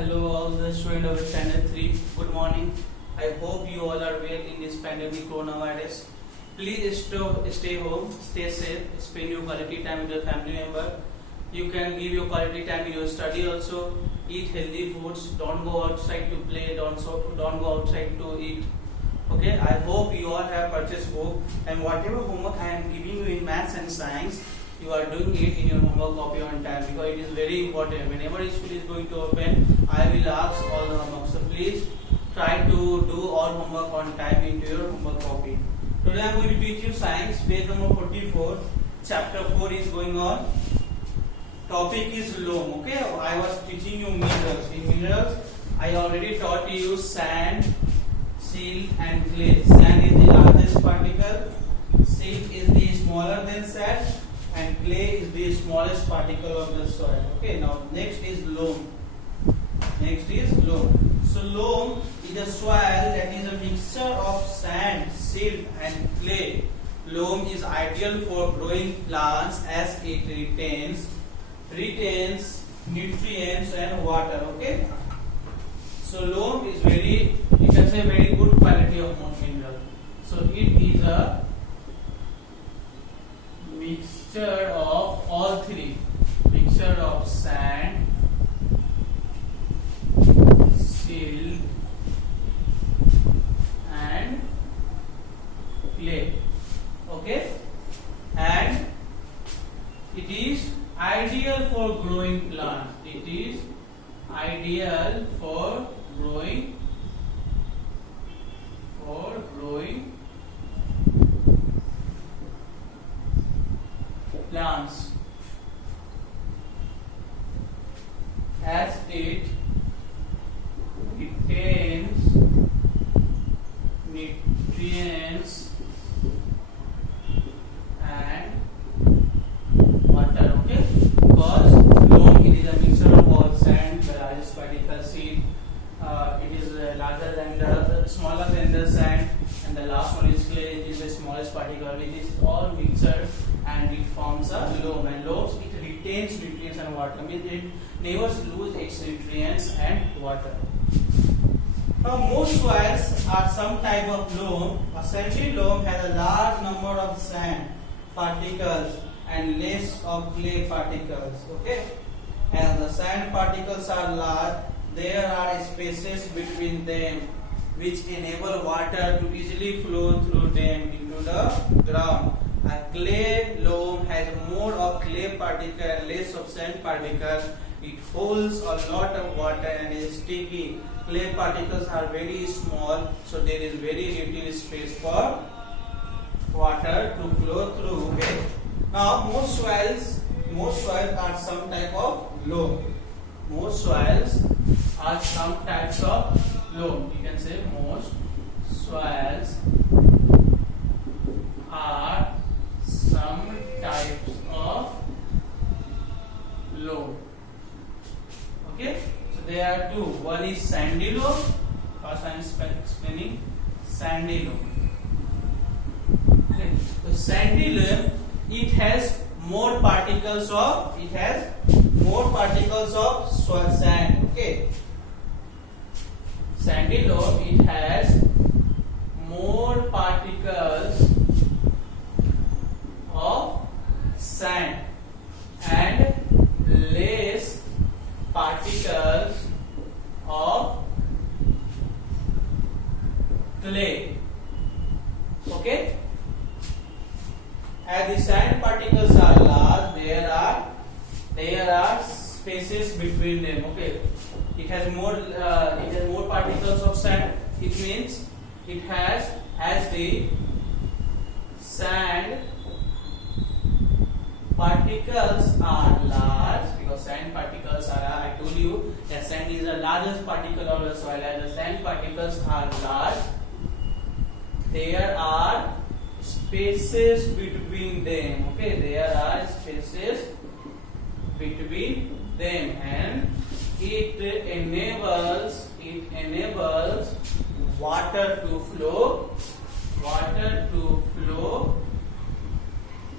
Hello all the students of standard 3. Good morning. I hope you all are well in this pandemic coronavirus. Please stay home, stay safe, spend your quality time with your family member. You can give your quality time in your study also. Eat healthy foods. Don't go outside to play. Don't go outside to eat. Okay. I hope you all have purchased book and whatever homework I am giving you in maths and science, you are doing it in your homework copy on time because it is very important. Whenever school is going to open, I will ask all the homework. So please try to do all homework on time into your homework copy. Today I am going to teach you science, page number 44. Chapter 4 is going on. Topic is loam. Okay, I was teaching you minerals. In minerals, I already taught you sand, silt, and clay. Sand is the largest particle. Silt is the smaller than sand. And clay is the smallest particle of the soil. Okay, now next is loam. So loam is a soil that is a mixture of sand, silt, and clay. Loam is ideal for growing plants as it retains nutrients and water. Okay, so loam is very good quality of mineral. So it is a mixture of all three, mixture of sand, silt, and clay. Okay, and it is ideal for growing plants. It is ideal for growing plants as it retains nutrients and water. Okay, because loam it is a mixture of all sand, the largest particle, silt. It is smaller than the sand, and the last one is clay. It is the smallest particle. It is all mixture and it forms a loam. And loam it retains nutrients and water. Means it never lose its nutrients and water. Now most soils are some type of loam. A sandy loam has a large number of sand particles and less of clay particles. Okay, and the sand particles are large. There are spaces between them which enable water to easily flow through them into the ground. A clay loam has more of clay particle and less of sand particle. It holds a lot of water and is sticky. Clay particles are very small, so there is very little space for water to flow through. Okay. Now most soils are some type of loam. Most soils are some types of loam. You can say most soils are some types of loam. Okay, so there are two. One is sandy loam. First I am explaining sandy loam. Okay, so sandy loam it has more particles of sand. Okay, sandy loam it has more particles of sand and less particles of clay. Okay, as the sand particles are large, there are spaces between them. Okay, it has more particles of sand. It means it has, as the sand particles are large, because sand particles are, I told you that sand is the largest particle of the soil. As the sand particles are large, there are spaces between them. Okay, there are spaces between them, and it enables water to flow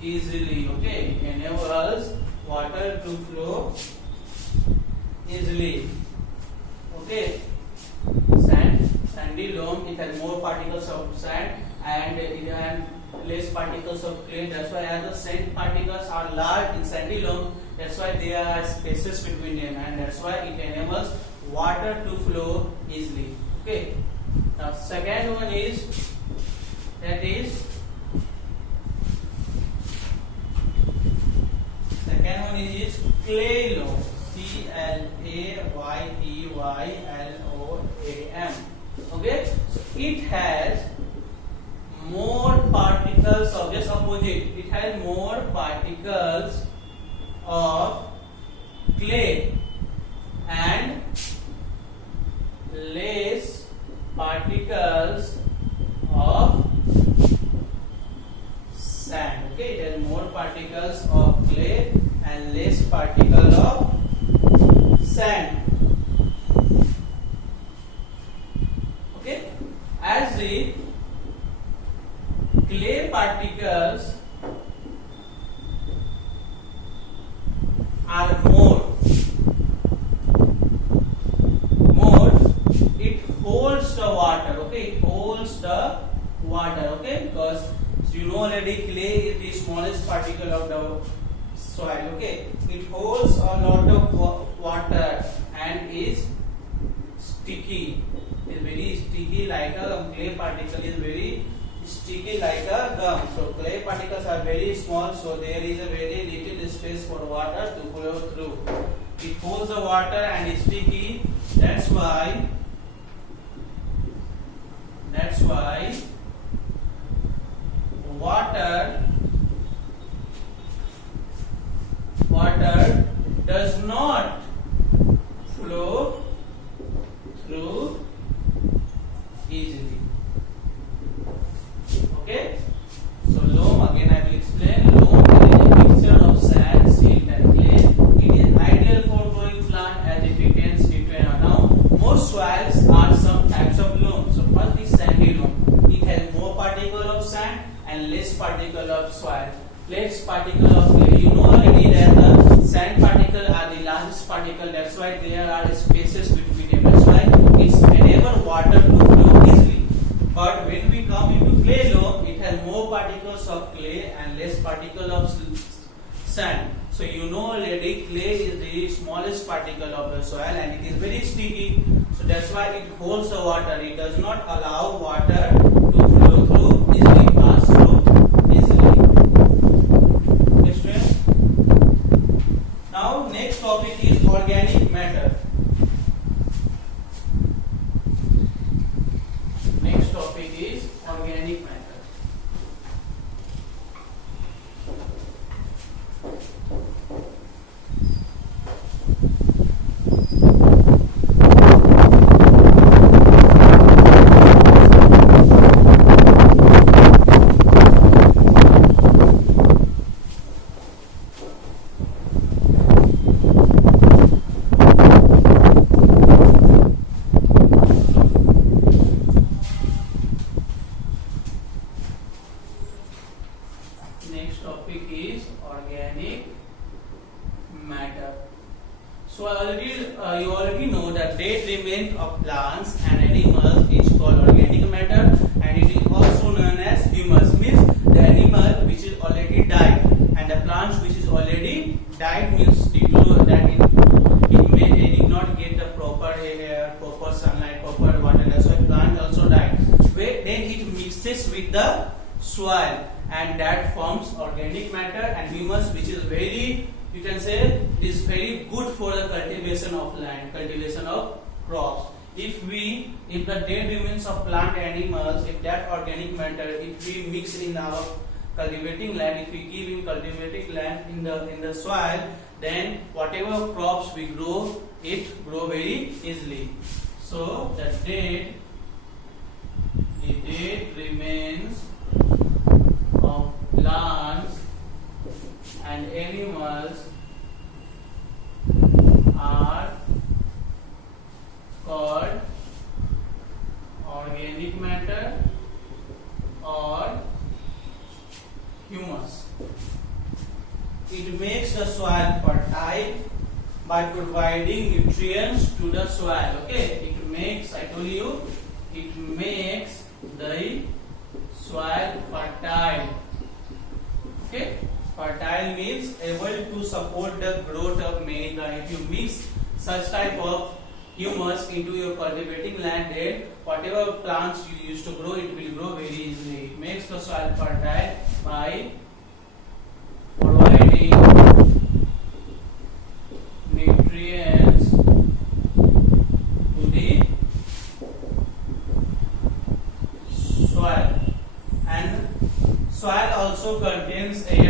easily. Okay, it enables water to flow easily. particles of sand and less particles of clay. That's why as the sand particles are large in sandy loam, that's why there are spaces between them, and that's why it enables water to flow easily. Okay. Now second one is clay loam. CLAYEYLOAM. Okay, so it has more particles of, just opposite, it has more particles of clay and less particles of sand. Okay, it has more particles of clay and less particles of sand. Okay, as the clay particles are more, it holds the water. Okay, it holds the water. Okay, because you know already clay is the smallest particle of the soil. Okay, it holds a lot of water and is sticky. Is very sticky like a clay particle is very sticky like a gum. So clay particles are very small, so there is a very little space for water to flow through. It holds the water and is sticky. That's why water does not flow through easily. Okay, so loam, again I will explain. Loam is a mixture of sand, silt and clay. It is ideal for growing plant as it retains nutrient. Now most soils are some types of loam. So first is sandy loam. It has more particle of sand and less particle of soil. Less particle of clay. You know already that the sand particle are the largest particle. That's why there are spaces between them. That's why it's enable water to flow easily. But when we come into clay loam, it has more particles of clay and less particle of sand. So you know already clay is the smallest particle of the soil and it is very sticky. So that's why it holds the water. It does not allow water to flow through easily, pass through easily. Okay, now next topic is organic matter. Next topic is organic matter. Next topic is organic matter. So you already know that dead remains of plants and animals is called organic matter, and it is also known as humus. Means the animal which is already died and the plants which is already died means due to that it did not get the proper air, proper sunlight, proper water. That's why plant also died. Then it mixes with the soil, and that forms organic matter and humus, which is very, you can say, is very good for the cultivation of land, cultivation of crops. If the dead remains of plant animals, if that organic matter, if we mix in our cultivating land, if we give in cultivating land in the soil, then whatever crops we grow, it grow very easily. So the dead remains of plants and animals are called organic matter or humus. It makes the soil fertile by providing nutrients to the soil. Okay, it makes, I told you, it makes the soil fertile. Okay, fertile means able to support the growth of many plants. If you mix such type of humus into your cultivating land, then whatever plants you used to grow, it will grow very easily. It makes the soil fertile by providing nutrients to the soil, and soil also contains a